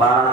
12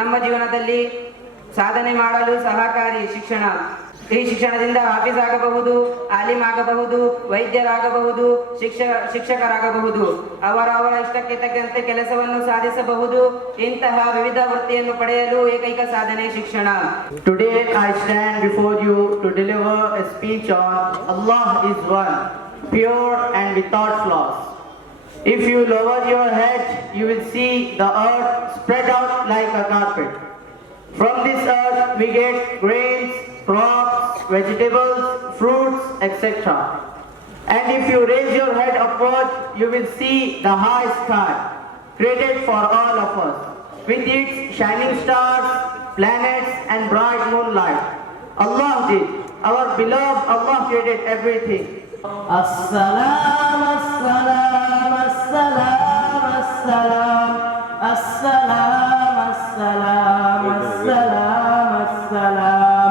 ನಮ್ಮ ಜೀವನದಲ್ಲಿ ಸಾಧನೆ ಮಾಡಲು ಸಹಕಾರಿ ಶಿಕ್ಷಣ। ಈ ಶಿಕ್ಷಣದಿಂದ ಹಾಫಿಜ್ ಆಗಬಹುದು, ಆಲಿಮ್ ಆಗಬಹುದು, ವೈದ್ಯರಾಗಬಹುದು, ಶಿಕ್ಷಕರಾಗಬಹುದು, ಅವರ ಇಷ್ಟಕ್ಕೆ ತಕ್ಕಂತೆ ಕೆಲಸವನ್ನು ಸಾಧಿಸಬಹುದು। ಇಂತಹ ವಿವಿಧ ವೃತ್ತಿಯನ್ನು ಪಡೆಯಲು ಏಕೈಕ ಸಾಧನೆ ಶಿಕ್ಷಣ। Today I stand before you to deliver a speech on Allah is one, pure and without flaws. If you lower your head, you will see the earth spread out like a carpet. From this earth we get grains, crops, vegetables, fruits, etc. And if you raise your head upward, you will see the high sky, created for all of us, with its shining stars, planets and bright moonlight. Allah did. Our beloved Allah created everything. As-salam, as-salam, as-salam, as-salam, as-salam, as-salam, as-salam, as-salam.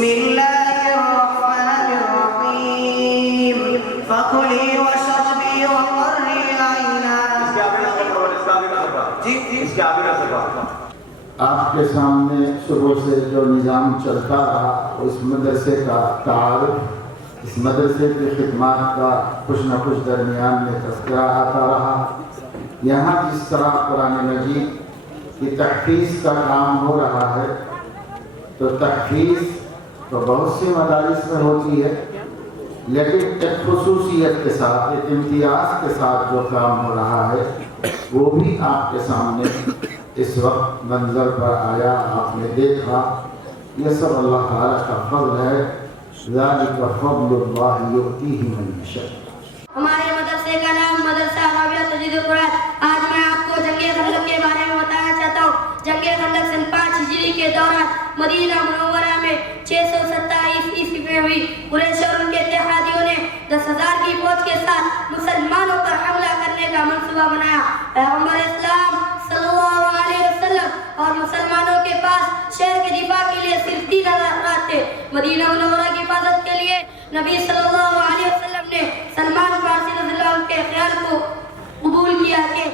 بسم الله الرحمن الرحيم فكلي واشربي وقري عينا آپ کے سامنے شروع سے جو نظام چلتا رہا اس مدرسے کا تعارف، اس مدرسے کی خدمات کا کچھ نہ کچھ درمیان میں تذکرہ آتا رہا۔ یہاں جس طرح قرآن مجید کی تحفیظ کا کام ہو رہا ہے تو تحفیظ تو بہت سی مدارس میں ہوتی ہے، لیکن ایک خصوصیت کے ساتھ، ایک امتیاز کے ساتھ جو کام ہو رہا ہے وہ بھی آپ کے سامنے اس وقت منظر پر آیا، آپ نے دیکھا۔ یہ سب اللہ تعالیٰ کا فضل ہے، ذالک فضل اللہ یؤتیہ من یشاء۔ ہمارے مدرسے کا نام مدرسہ رابعہ تجوید القرآن۔ آج میں آپ کو جنگ خندق کے بارے میں بتانا چاہتا ہوں۔ جنگ خندق سن 5 ہجری کے دوران مدینہ منورہ میں 627 عیسوی میں ہوئی۔ قریش اور ان کے اتحادیوں نے 10,000 کی فوج کے ساتھ مسلمانوں پر حملہ کرنے کا منصوبہ بنایا۔ پیغمبر اسلام صلی اللہ علیہ وسلم اور مسلمانوں کے پاس شہر کے دفاع کے لیے صرف 3 رات تھے۔ مدینہ منورہ کی حفاظت کے لیے نبی صلی اللہ علیہ وسلم نے سلمان فارسی رضی اللہ عنہ کے خیال کو قبول کیا کہ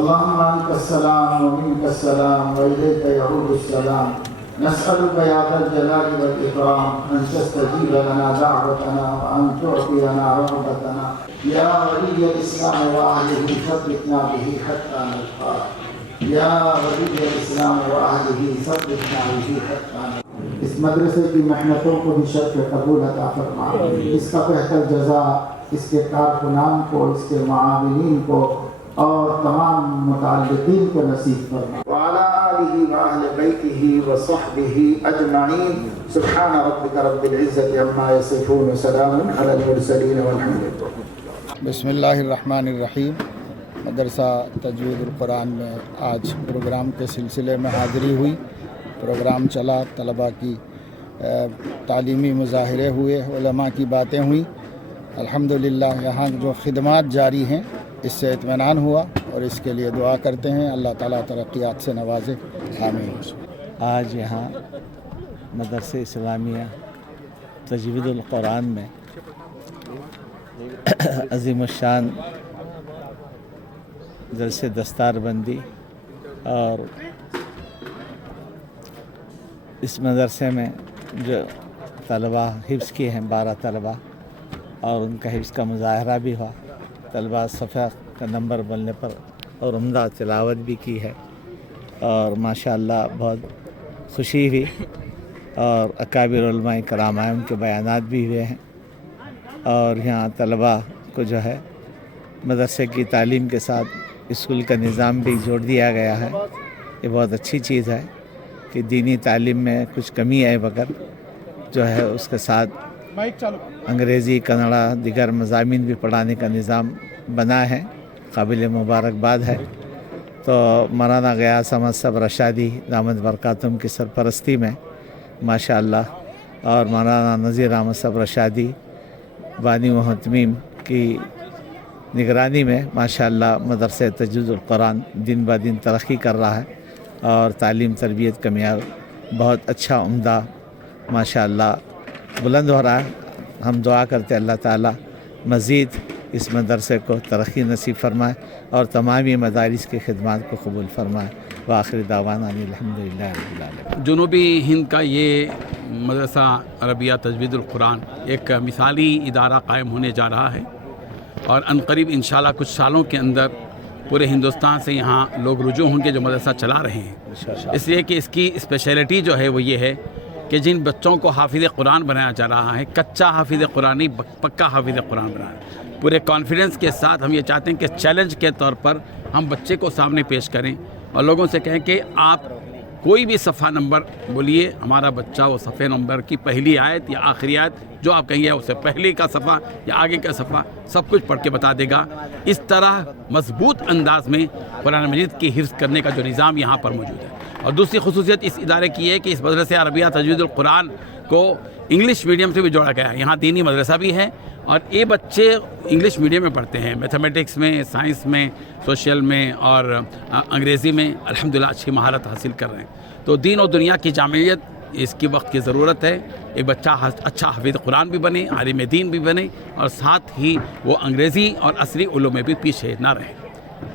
اللهم انت السلام ومنك السلام واليك يعود السلام، نسألك يا ذا الجلال والإكرام أن تستجيب لنا دعوتنا وأن تعطينا رغبتنا يا ولي الإسلام وأهله ثبتنا به حتى نلقاك، يا ولي الإسلام وأهله ثبتنا به حتى نلقاك۔ اس مدرسے کی محنتوں کو بھی شرف قبول عطا فرما، اس کا بہتر جزا اس کے کارکنان کو، اس کے معاونین کو اور تمام متعلقین کو نصیب فرما۔ وعلى آلہ وأہل بیتہ وصحبہ اجمعین، سبحان ربک رب العزة عما یصفون وسلام علی المرسلین والحمد للہ۔ بسم اللہ الرحمن الرحیم۔ مدرسہ تجوید القرآن میں آج پروگرام کے سلسلے میں حاضری ہوئی، پروگرام چلا، طلباء کی تعلیمی مظاہرے ہوئے، علماء کی باتیں ہوئیں۔ الحمدللہ یہاں جو خدمات جاری ہیں اس سے اطمینان ہوا اور اس کے لیے دعا کرتے ہیں اللہ تعالیٰ ترقیات سے نوازے، آمین۔ آج یہاں مدرسہ اسلامیہ تجوید القرآن میں عظیم الشان جلسے دستار بندی، اور اس مدرسے میں جو طلباء حفظ کیے ہیں 12 طلباء، اور ان کا حفظ کا مظاہرہ بھی ہوا، طلباء صفحہ کا نمبر بننے پر اور عمدہ تلاوت بھی کی ہے، اور ماشاءاللہ بہت خوشی ہوئی، اور اکابر علماء کرام آئے، ان کے بیانات بھی ہوئے ہیں، اور یہاں طلباء کو جو ہے مدرسے کی تعلیم کے ساتھ اسکول کا نظام بھی جوڑ دیا گیا ہے۔ یہ بہت اچھی چیز ہے کہ دینی تعلیم میں کچھ کمی آئے بغیر جو ہے اس کے ساتھ انگریزی، کنڑا، دیگر مضامین بھی پڑھانے کا نظام بنا ہے، قابل مبارکباد ہے۔ تو مولانا غیاث احمد صاحب رشادی دامت برکاتہم کی سرپرستی میں ماشاءاللہ، اور مولانا نذیر احمد صاحب رشادی بانی محتمیم کی نگرانی میں ماشاءاللہ مدرسہ تجوید القرآن دن بہ دن ترقی کر رہا ہے، اور تعلیم تربیت کا معیار بہت اچھا، عمدہ ماشاءاللہ بلند ہو رہا ہے۔ ہم دعا کرتے اللہ تعالیٰ مزید اس مدرسے کو ترقی نصیب فرمائے اور تمام مدارس کی خدمات کو قبول فرمائے۔ وآخر دعوانا الحمدللہ رب العالمین۔ جنوبی ہند کا یہ مدرسہ ربیہ تجوید القرآن ایک مثالی ادارہ قائم ہونے جا رہا ہے، اور عنقریب انشاءاللہ کچھ سالوں کے اندر پورے ہندوستان سے یہاں لوگ رجوع ہوں گے جو مدرسہ چلا رہے ہیں، اس لیے کہ اس کی اسپیشلٹی جو ہے وہ یہ ہے کہ جن بچوں کو حافظ قرآن بنایا جا رہا ہے، کچا حافظ قرآن نہیں، پکا حافظ قرآن بنایا ہے۔ پورے کانفیڈنس کے ساتھ ہم یہ چاہتے ہیں کہ چیلنج کے طور پر ہم بچے کو سامنے پیش کریں اور لوگوں سے کہیں کہ آپ کوئی بھی صفحہ نمبر بولیے، ہمارا بچہ وہ صفحے نمبر کی پہلی آیت یا آخری آیت جو آپ کہیں گے اسے پہلے کا صفحہ یا آگے کا صفحہ سب کچھ پڑھ کے بتا دے گا۔ اس طرح مضبوط انداز میں قرآن مجید کی حفظ کرنے کا جو نظام یہاں پر موجود ہے۔ اور دوسری خصوصیت اس ادارے کی ہے کہ اس مدرسہ عربیہ تجوید القرآن کو انگلش میڈیم سے بھی جوڑا گیا ہے۔ یہاں دینی مدرسہ بھی ہے، اور یہ بچے انگلش میڈیم میں پڑھتے ہیں، میتھمیٹکس میں، سائنس میں، سوشل میں اور انگریزی میں الحمدللہ اچھی مہارت حاصل کر رہے ہیں۔ تو دین و دنیا کی جامعیت اس کی وقت کی ضرورت ہے. ایک بچہ اچھا حافظ قرآن بھی بنے, عالم دین بھی بنے, اور ساتھ ہی وہ انگریزی اور عصری علوم میں بھی پیچھے نہ رہے.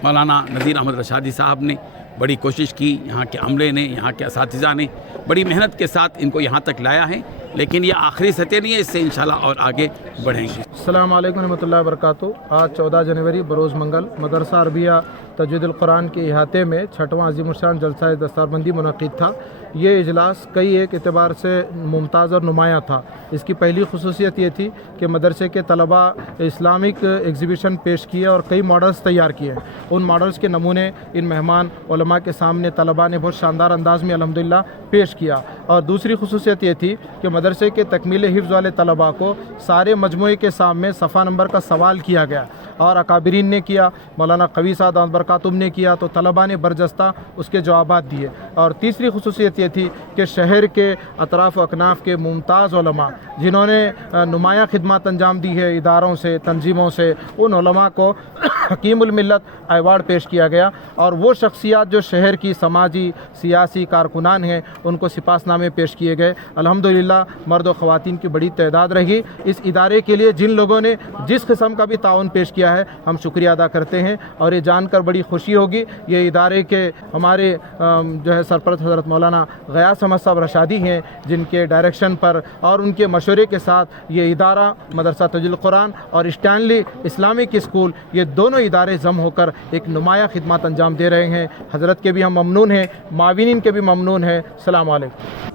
مولانا نذیر احمد رشادی صاحب نے بڑی کوشش کی, یہاں کے عملے نے, یہاں کے اساتذہ نے بڑی محنت کے ساتھ ان کو یہاں تک لایا ہے, لیکن یہ آخری سطح نہیں ہے, اس سے انشاءاللہ اور آگے بڑھیں گے. السلام علیکم ورحمۃ اللہ وبرکاتہ. آج 14 جنوری بروز منگل مدرسہ عربیہ تجوید القرآن کے احاطے میں 6واں عظیم الشان جلسہ دستاربندی منعقد تھا. یہ اجلاس کئی ایک اعتبار سے ممتاز اور نمایاں تھا. اس کی پہلی خصوصیت یہ تھی کہ مدرسے کے طلباء اسلامک ایگزیبیشن پیش کیے اور کئی ماڈلز تیار کیے. ان ماڈلز کے نمونے ان مہمان علماء کے سامنے طلباء نے بہت شاندار انداز میں الحمدللہ پیش کیا. اور دوسری خصوصیت یہ تھی کہ مدرسے کے تکمیل حفظ والے طلباء کو سارے مجموعے کے سامنے صفحہ نمبر کا سوال کیا گیا, اور اکابرین نے کیا, مولانا قوی صاحب برکاتم نے کیا, تو طلباء نے برجستہ اس کے جوابات دیے. اور تیسری خصوصیت یہ تھی کہ شہر کے اطراف و اکناف کے ممتاز علماء جنہوں نے نمایاں خدمات انجام دی ہے اداروں سے, تنظیموں سے, ان علماء کو حکیم الملت ایوارڈ پیش کیا گیا. اور وہ شخصیات جو شہر کی سماجی سیاسی کارکنان ہیں ان کو سپاس نامے پیش کیے گئے. الحمدللہ مرد و خواتین کی بڑی تعداد رہی. اس ادارے کے لیے جن لوگوں نے جس قسم کا بھی تعاون پیش کیا ہے ہم شکریہ ادا کرتے ہیں, اور یہ جان کر بڑی خوشی ہوگی یہ ادارے کے ہمارے جو ہے سرپرست حضرت مولانا غیاث احمد صاحب رشادی ہیں, جن کے ڈائریکشن پر اور ان کے مشورے کے ساتھ یہ ادارہ مدرسہ تجوید القرآن اور اسٹینلی اسلامک اسکول یہ دونوں ادارے ضم ہو کر ایک نمایاں خدمات انجام دے رہے ہیں. حضرت کے بھی ہم ممنون ہیں, معاونین کے بھی ممنون ہیں. السلام علیکم.